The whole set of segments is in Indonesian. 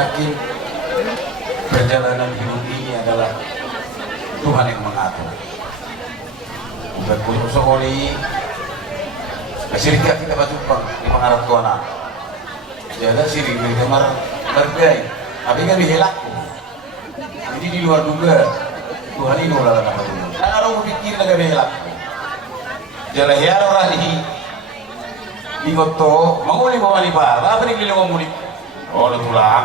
yakin perjalanan hidup ini adalah Tuhan yang mengatur. Bukan khusus sekali masyarakat kita berjumpa di mengarah Tuhan. Jadi sih di kamar bergay, tapi kan dihilangku. Jadi di luar duga Tuhan ini ulah nama Tuhan. Nah kalau pikir negara hilangku, jalan ya orang di goto menguli bawa di bar, apa nih beli menguli? Oh tulang,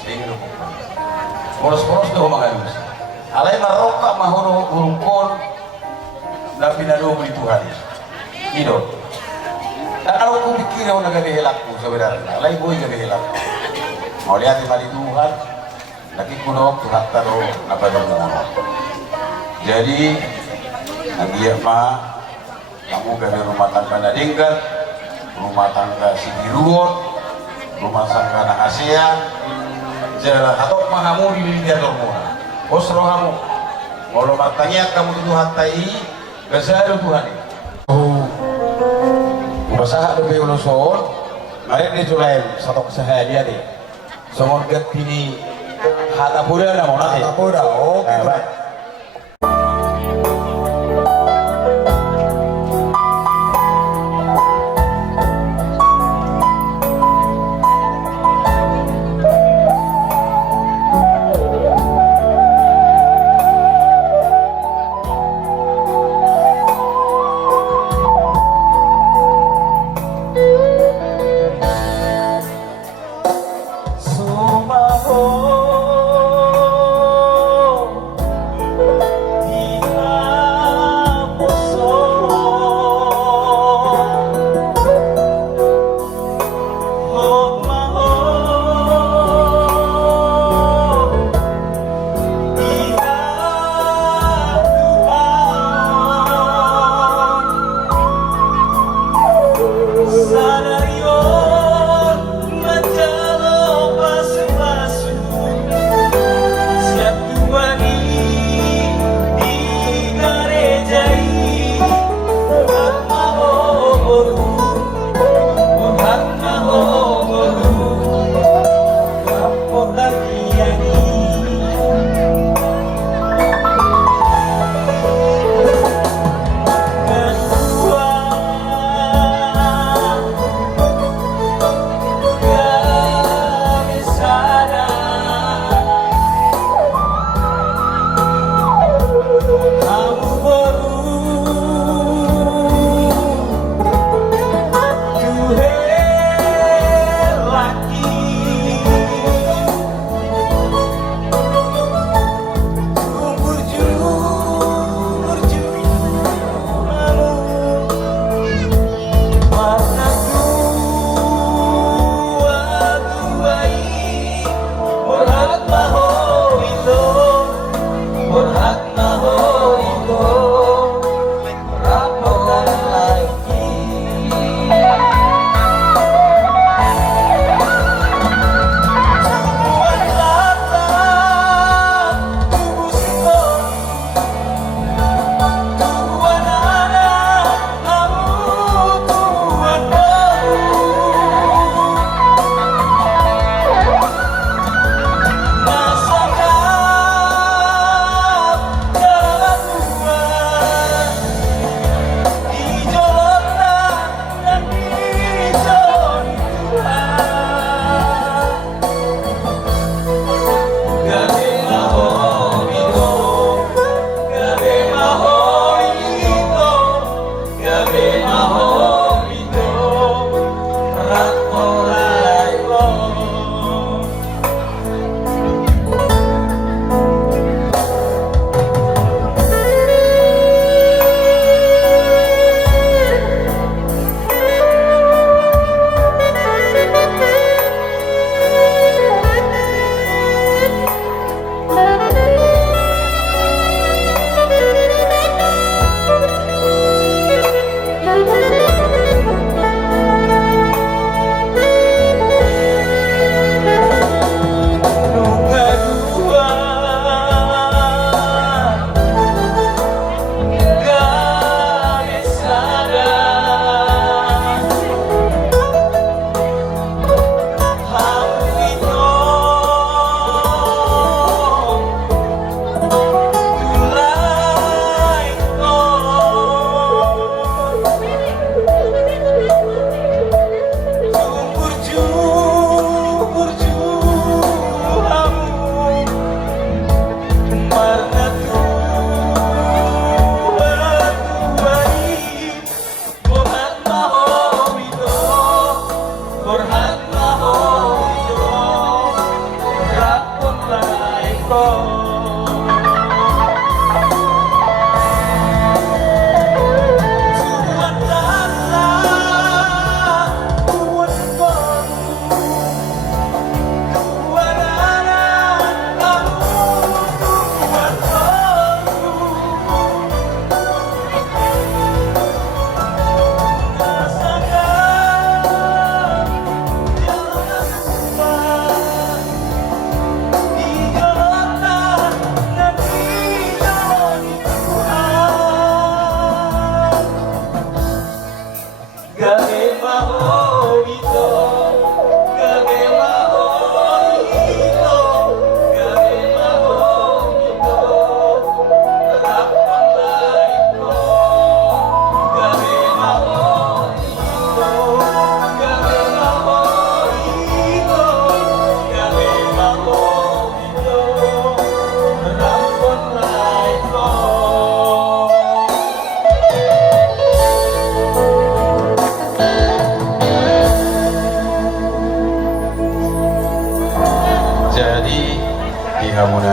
sehingga poros-poros tuh makan. Alai marokak mahuru urukon, tapi nado beli Tuhan. Hidup. Dan kalau aku pikir yang negara hilangku sebenarnya, alai boy negara hilangku. Mau lihat di mali Tuhan, lagi kuno Tuhan taruh apa dong. Jadi, nabi mah kamu dari rumah tangga Nadingkat, rumah tangga Sibiruot, rumah tangga Asia, jalan hatok mahamu di dia dormona. Osro kamu, kalau matanya kamu tuh hatai, kesadaran Tuhan ini. Usaha lebih uloson, mari diculai satu keseharian deh. Somor get ini hatapura na mau nanti. Hatapura, oh. Baik.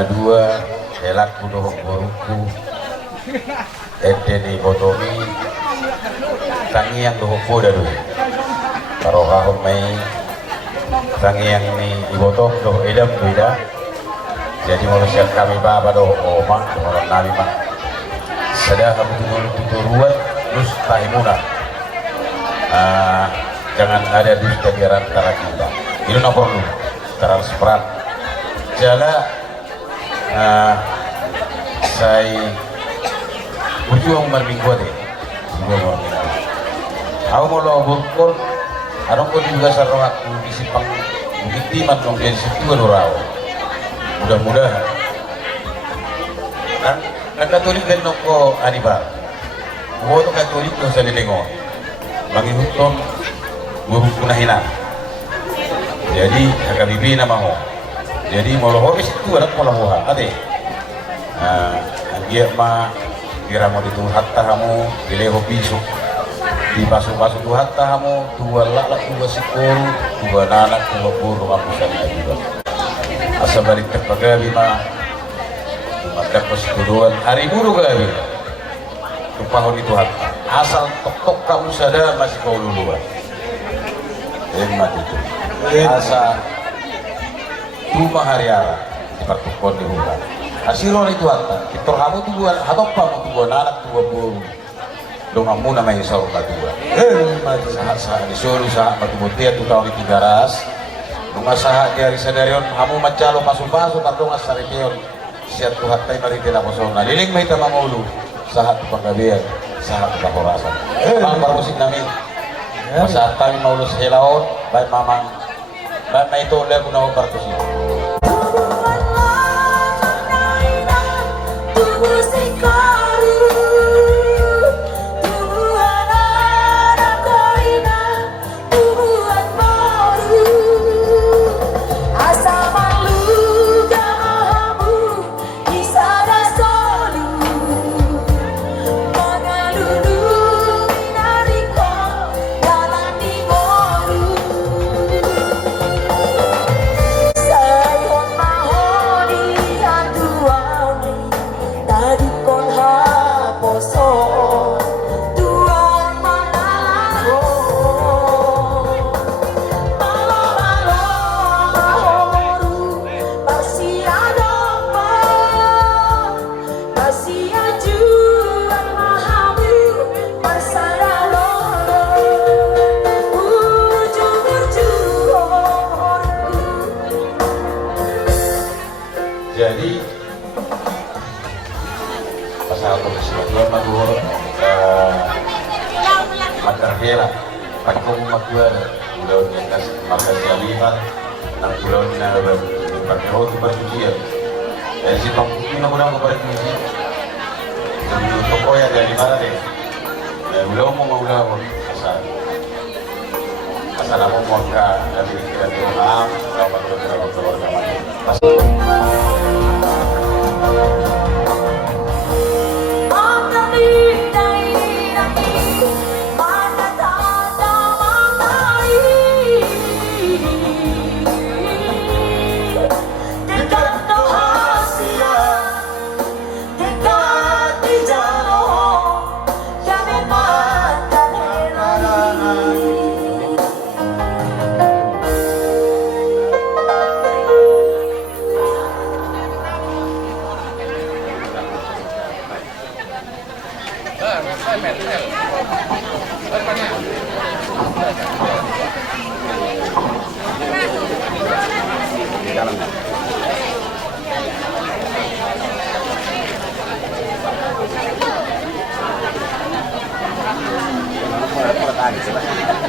dua helak kudo boruku ente di botomi tangi yang doh poda dulu karo kahon mai tangi yang ni ibotong doh edam beda jadi manusia kami bapa doh oma orang nabi mak sedang kamu tuturuan terus tahimuna jangan ada dusta di antara kita itu nomor lu transparan jala saya berjuang minggu deh aku mau lobor arong ko juga sarong aku di Sipang Bukit Timan dong jadi situ raw mudah-mudahan kan Katolik kan noko adibar mo to Katolik no sa lilingon mangihutom guru kunahina jadi hakabibi na mo jadi mau lohor itu anak mau lohor ade dia mah kira mau ditung hatta kamu dileho bisuk di pasuk-pasuk tu hatta kamu dua lalak dua sikul dua anak dua buru aku sana juga asa balik terpagabi mah maka persekutuan hari buru gabi tupahon itu hatta asal tok-tok kamu sadar masih kau duluan hemat itu asa rumah hari-hari dipertukon di hutan asiron itu hatta kita kamu tuh buat atau kamu tuh buat anak tuh buru dong kamu namanya saur berdua saat disuruh saat batu mutia tuh tahun di 300 rumah sahat di hari sadarion kamu macalo masuk-masuk atau nggak sarikion siat tuh hatta yang mari tidak kosong liling mahita mamulu sahat tuh panggabian sahat tuh pakorasan bang musik nami masa kami mau lulus helaon baik mamang baik mai itu udah guna berkusi jadi pasal komisi 2 maduhor materhela pakong magduar pulau di atas makasih alimat ng pulau na pagkaho di Bartusia dari si pangkukin na muna ko Bartusia ng tokoya dari mana deh pulau mo maulaw asal ako mo ka dari kira-kira dapat berkeluarga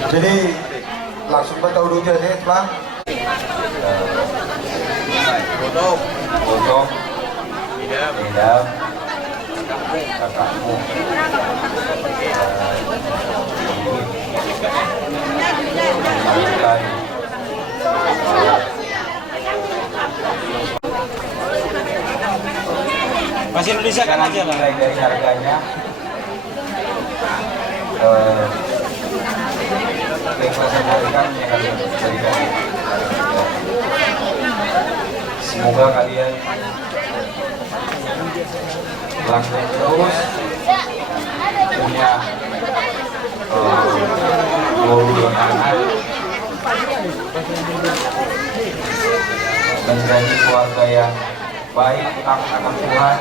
Jadi langsung pada urunya deh, Bang. Foto, idam, kakakmu. Masih Indonesia kan aja lah. Dari harganya. Semoga kalian lanjut terus punya guru anak menjadi keluarga yang baik akan Tuhan.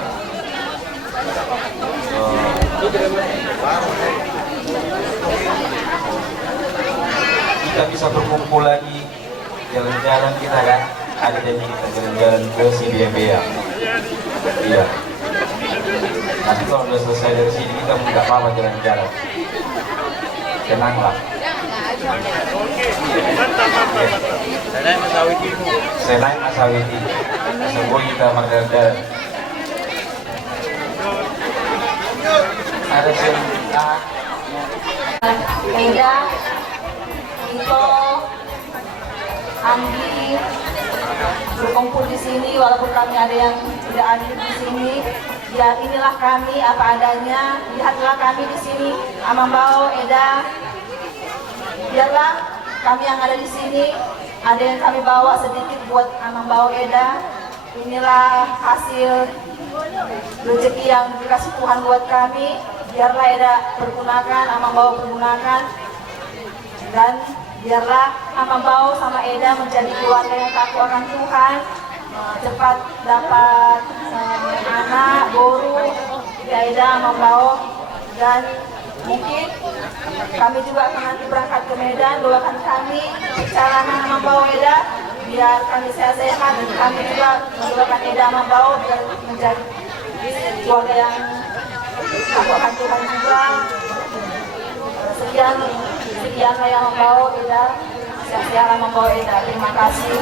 Kita bisa berkumpul lagi jalan-jalan kita kan, ada janji kita jalan-jalan ke Sibiabea. Iya. Nanti kalau udah selesai dari sini kita nggak apa-apa jalan-jalan. Tenanglah. Senai Masawiti. Semua kita berjalan-jalan. Ada cerita. Eda, Ito, Andi berkumpul di sini walaupun kami ada yang tidak hadir di sini. Ya inilah kami apa adanya. Lihatlah kami di sini, Amambao, Eda. Biarlah kami yang ada di sini ada yang kami bawa sedikit buat Amambao, Eda. Inilah hasil rezeki yang dikasih Tuhan buat kami. Biarlah Eda pergunakan, Amambao pergunakan, dan biarlah Amambao sama Eda menjadi keluarga yang takut akan Tuhan, cepat dapat anak, guru, ya Eda, Amambao, dan mungkin kami juga akan nanti berangkat ke Medan, doakan kami perjalanan Amambao, Eda, biar kami sehat-sehat, dan kami juga mendoakan Eda, Amambao biar menjadi keluarga yang takut akan Tuhan juga. Sekian saya membawa Eda, sehat-sehat membawa Eda. Terima kasih.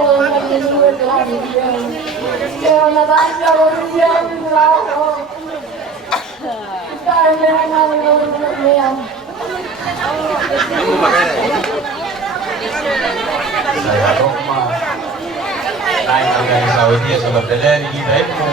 Kalau Saya Roma naik harga sawit dia sebab dari kita itu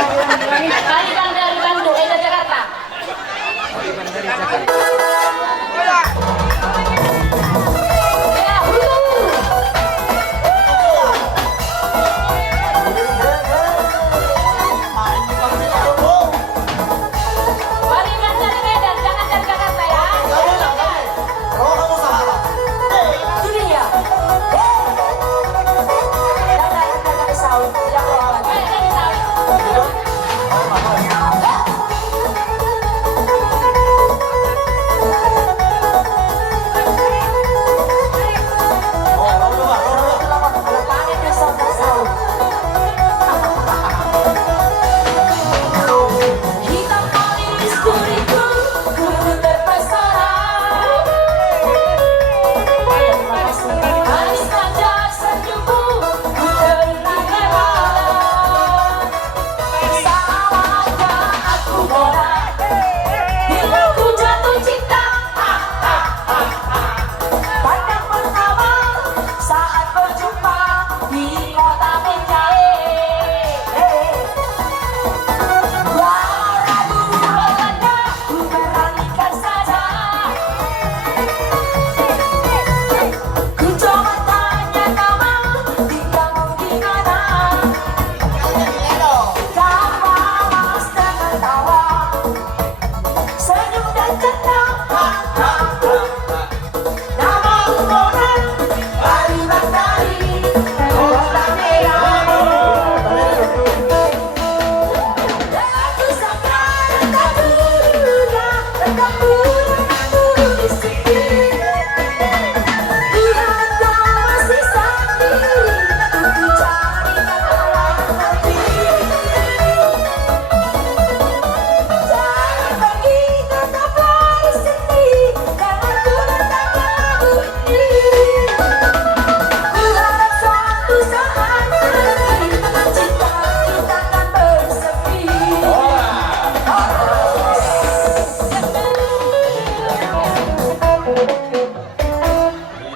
Balikan dari Bandung, Eda Jakarta. Balikan dari Medan, jangan dari Jakarta ya. Dunia. Dari Saudi, tidak perlu lagi.